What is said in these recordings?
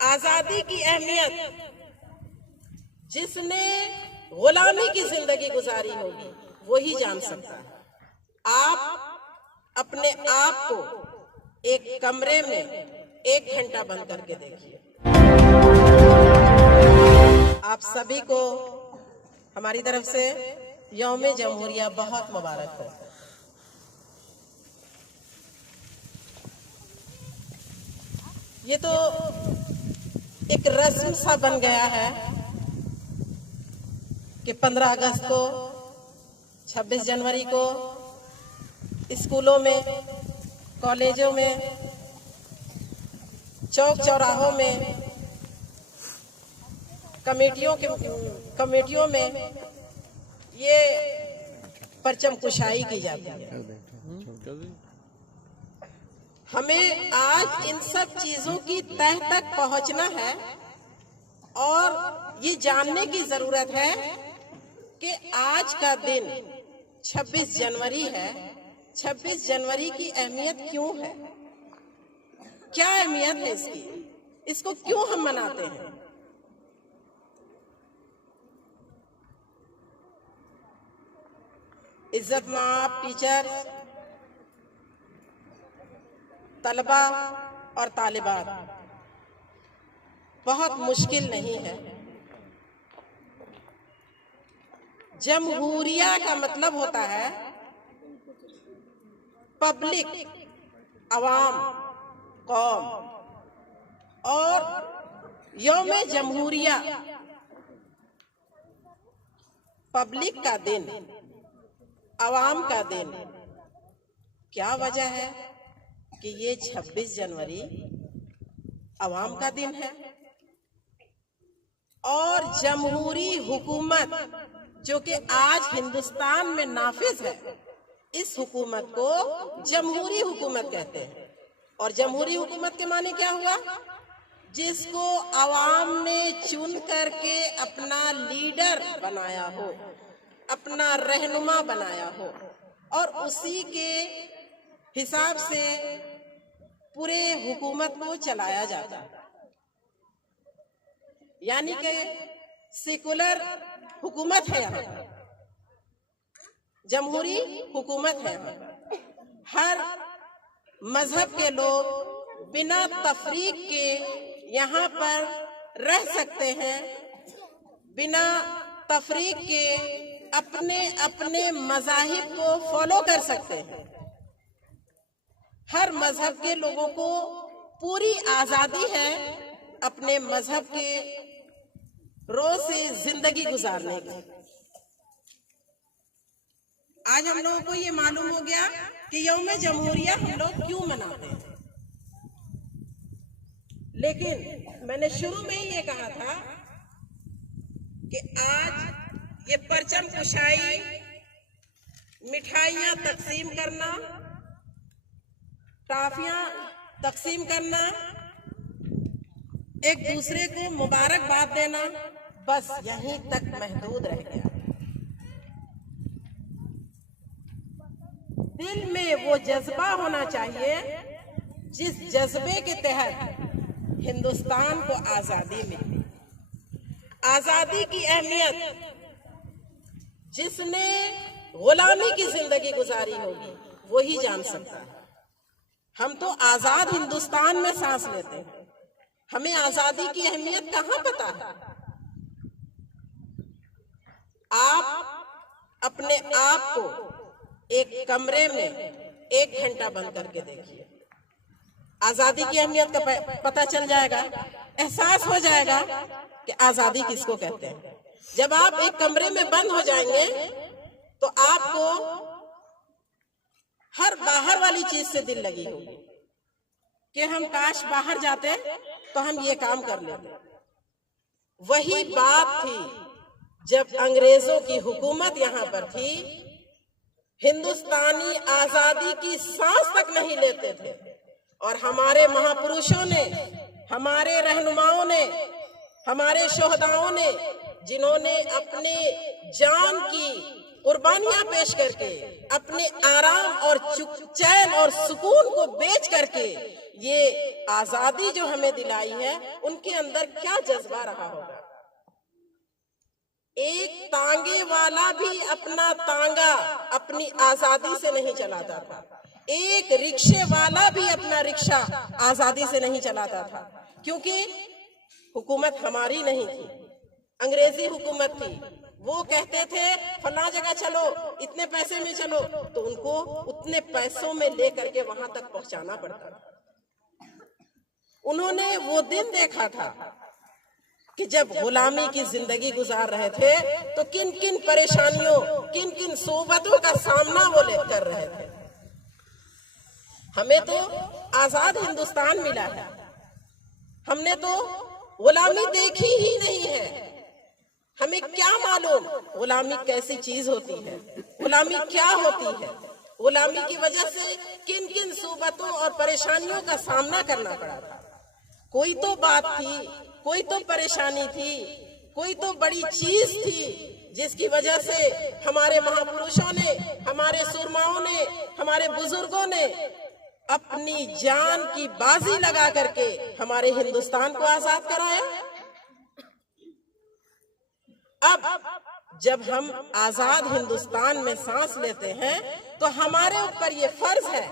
आजादी की अहमियत जिसने गुलामी की जिंदगी गुजारी होगी वही जान सकता है। आप अपने आप को एक कमरे में 1 घंटा बंद करके देखिए। आप सभी को हमारी तरफ से यौम जमहूरिया बहुत मुबारक हो। ये तो एक रस्म सा बन गया है कि 15 अगस्त को, 26 जनवरी को स्कूलों में, कॉलेजों में, चौक चौराहों में, कमेटियों में ये परचम कुशाई की जाती है। हमें आज इन सब चीजों की तह तक पहुंचना है और ये जानने की जरूरत है कि आज का दिन 26 जनवरी है। 26 जनवरी की अहमियत क्यों है, क्या अहमियत है इसकी, इसको क्यों हम मनाते हैं। इज्जत-माब टीचर्स, तलबा और तालिबात, बहुत मुश्किल नहीं है। जमहूरिया का मतलब होता है पब्लिक, अवाम, कौम, और यौम जमहूरिया पब्लिक का दिन, अवाम का दिन। क्या वजह है कि ये 26 जनवरी अवाम का दिन है और जमहूरी हुकूमत जो कि आज हिंदुस्तान में नाफिज है, इस हुकूमत को जमहूरी हुकूमत कहते हैं। और जमहूरी हुकूमत के माने क्या हुआ, जिसको अवाम ने चुन करके अपना लीडर बनाया हो, अपना रहनुमा बनाया हो और उसी के हिसाब से पूरे हुकूमत को चलाया जाता है। यानी कि सेकुलर हुकूमत है यहाँ पर, जमहूरी हुकूमत है यहाँ पर। हर मजहब के लोग बिना तफरीक के यहाँ पर रह सकते हैं, बिना तफरीक के अपने अपने मज़ाहिब को फॉलो कर सकते हैं। हर मजहब के लोगों को पूरी आजादी है अपने मजहब के रोज से जिंदगी गुजारने की। आज हम लोगों को ये मालूम हो गया कि यौम जमहूरिया हम लोग क्यों मनाते हैं। लेकिन मैंने शुरू में ही ये कहा था कि आज ये परचम कुशाई, मिठाइयां तकसीम करना, टॉफियां तकसीम करना, एक दूसरे को मुबारकबाद देना, बस यहीं तक महदूद रह गया। दिल में वो जज्बा होना चाहिए जिस जज्बे के तहत हिंदुस्तान को आजादी मिली। आजादी की अहमियत जिसने गुलामी की जिंदगी गुजारी होगी वही जान सकता है। हम तो आजाद हिंदुस्तान में सांस लेते हैं, हमें आजादी की अहमियत कहाँ पता है। आप अपने आप को एक कमरे में 1 घंटा बंद करके देखिए, आजादी की अहमियत का पता चल जाएगा, एहसास हो जाएगा कि आजादी किसको कहते हैं। जब आप एक कमरे में बंद हो जाएंगे तो आपको हर बाहर वाली चीज से दिल लगी होगी कि हम काश बाहर जाते तो हम ये काम कर लेते। वही बात थी जब अंग्रेजों की हुकूमत यहाँ पर थी, हिंदुस्तानी आजादी की सांस तक नहीं लेते थे और हमारे महापुरुषों ने, हमारे रहनुमाओं ने, हमारे शोहदाओं ने जिन्होंने अपने जान की कुर्बानियां पेश करके अपने आराम और चैन और सुकून को बेच करके ये आजादी जो हमें दिलाई है, उनके अंदर क्या जज्बा रहा होगा। एक तांगे वाला भी अपना तांगा अपनी आजादी से नहीं चलाता था, एक रिक्शे वाला भी अपना रिक्शा आजादी से नहीं चलाता था, क्योंकि हुकूमत हमारी नहीं थी, अंग्रेजी हुकूमत थी। वो कहते थे फला जगह चलो, इतने पैसे में चलो, तो उनको उतने पैसों में लेकर के वहां तक पहुंचाना पड़ता था। उन्होंने वो दिन देखा था कि जब गुलामी की जिंदगी गुजार रहे थे तो किन किन परेशानियों, किन किन सोबतों का सामना वो कर रहे थे। हमें तो आजाद हिंदुस्तान मिला है, हमने तो गुलामी देखी ही नहीं है। हमें क्या मालूम गुलामी कैसी चीज होती है, गुलामी क्या होती है, गुलामी की वजह से किन किन सोबतों और परेशानियों का सामना करना पड़ा था। कोई तो बात थी, कोई तो परेशानी थी, कोई तो बड़ी चीज थी जिसकी वजह से हमारे महापुरुषों ने, हमारे सुरमाओं ने, हमारे बुजुर्गों ने अपनी जान की बाजी लगा करके हमारे हिंदुस्तान को आजाद कराया। अब जब हम आजाद हिंदुस्तान में सांस लेते हैं तो हमारे ऊपर ये फर्ज है,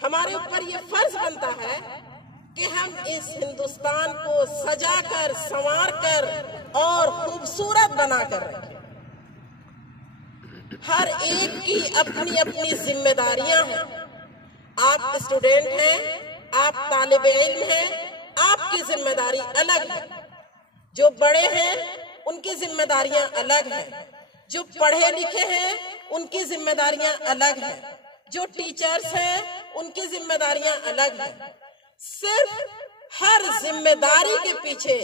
हमारे ऊपर ये फर्ज बनता है कि हम इस हिंदुस्तान को सजाकर, संवारकर और खूबसूरत बनाकर रखें। हर एक की अपनी अपनी जिम्मेदारियां हैं। आप स्टूडेंट हैं, आप तालिबे इल्म हैं, आपकी जिम्मेदारी अलग है। जो बड़े हैं उनकी जिम्मेदारियां अलग हैं, जो पढ़े लिखे हैं उनकी जिम्मेदारियां अलग हैं, जो टीचर्स हैं उनकी जिम्मेदारियां अलग हैं। सिर्फ हर जिम्मेदारी के पीछे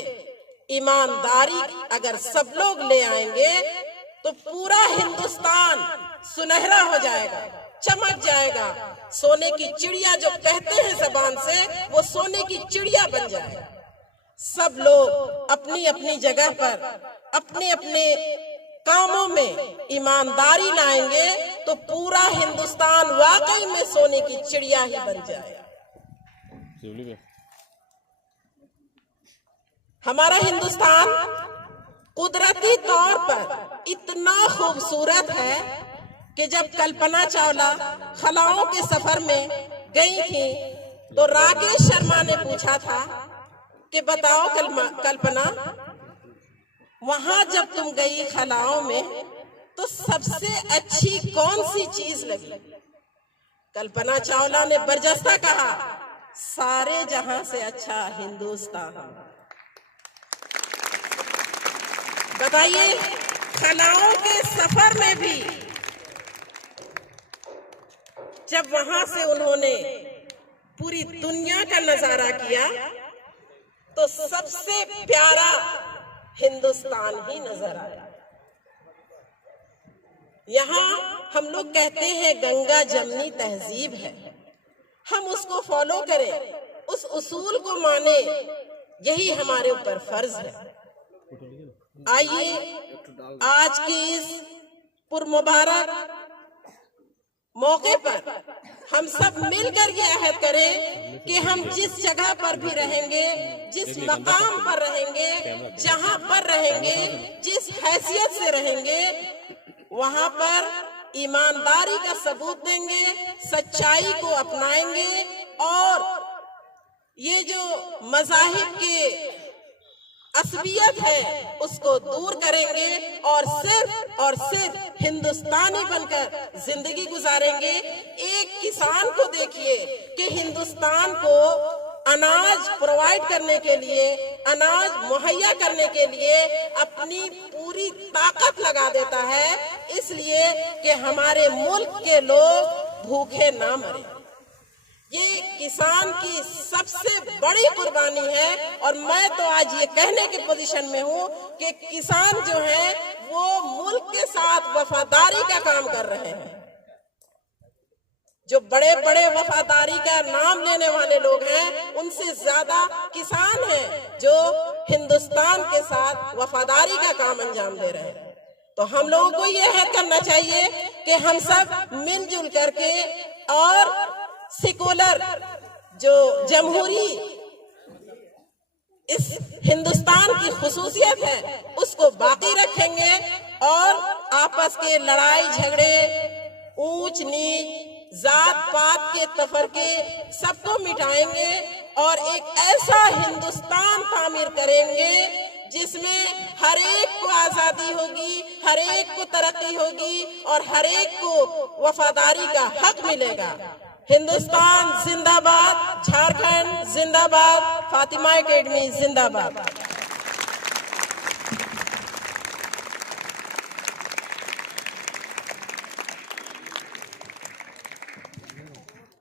ईमानदारी अगर सब लोग ले आएंगे तो पूरा हिंदुस्तान सुनहरा हो जाएगा, चमक जाएगा। सोने की चिड़िया जो कहते हैं जबान से, वो सोने की चिड़िया बन जाएगा। सब लोग अपनी अपनी जगह पर अपने अपने कामों में ईमानदारी लाएंगे तो पूरा हिंदुस्तान वाकई में सोने की चिड़िया ही बन जाएगा। हमारा हिंदुस्तान कुदरती तौर पर इतना खूबसूरत है कि जब कल्पना चावला खलाओं के सफर में गई थी तो राकेश शर्मा ने पूछा था कि बताओ कल्पना, वहां जब तुम गई खलाओं में तो सबसे अच्छी कौन सी चीज लगी? कल्पना चावला ने बरजस्ता कहा, सारे जहां से अच्छा हिंदुस्तान। बताइए, खलाओं के सफर में भी जब वहां से उन्होंने पूरी दुनिया का नजारा किया तो सबसे प्यारा हिंदुस्तान ही नजर आया। यहाँ हम लोग कहते हैं गंगा जमनी तहजीब है, हम उसको फॉलो करें, उस उसूल को माने, यही हमारे ऊपर फर्ज है। आइए आज की इस पुरमुबारक मौके पर हम सब मिलकर ये अहद करें कि हम जिस जगह पर भी रहेंगे, जिस मकाम पर रहेंगे, जहां पर रहेंगे, जिस हैसियत से रहेंगे, वहां पर ईमानदारी का सबूत देंगे, सच्चाई को अपनाएंगे और ये जो मज़ाहिब के असबियत है उसको दूर करेंगे और सिर्फ हिंदुस्तानी बनकर जिंदगी गुजारेंगे। एक किसान को देखिए कि हिंदुस्तान को अनाज प्रोवाइड करने के लिए, अनाज मुहैया करने के लिए अपनी पूरी ताकत लगा देता है, इसलिए कि हमारे मुल्क के लोग भूखे ना मरे। ये किसान की सबसे बड़ी कुर्बानी है और मैं तो आज ये कहने की पोजीशन में हूँ कि किसान जो है वो मुल्क के साथ वफादारी का काम कर रहे हैं। जो बड़े बड़े वफादारी का नाम लेने वाले लोग हैं, उनसे ज्यादा किसान हैं जो हिंदुस्तान के साथ वफादारी का काम अंजाम दे रहे हैं। तो हम लोगों को ये है करना चाहिए कि हम सब मिलजुल करके और सेकुलर जो जमहूरी इस हिंदुस्तान की खुसूसियत है उसको बाकी रखेंगे और आपस के लड़ाई झगड़े, ऊंच नीच, जात पात के तफरके सबको मिटाएंगे और एक ऐसा हिंदुस्तान तामीर करेंगे जिसमें हर एक को आजादी होगी, हर एक को तरक्की होगी और हर एक को वफादारी का हक मिलेगा। हिंदुस्तान जिंदाबाद, झारखंड जिंदाबाद, फातिमा एकेडमी जिंदाबाद।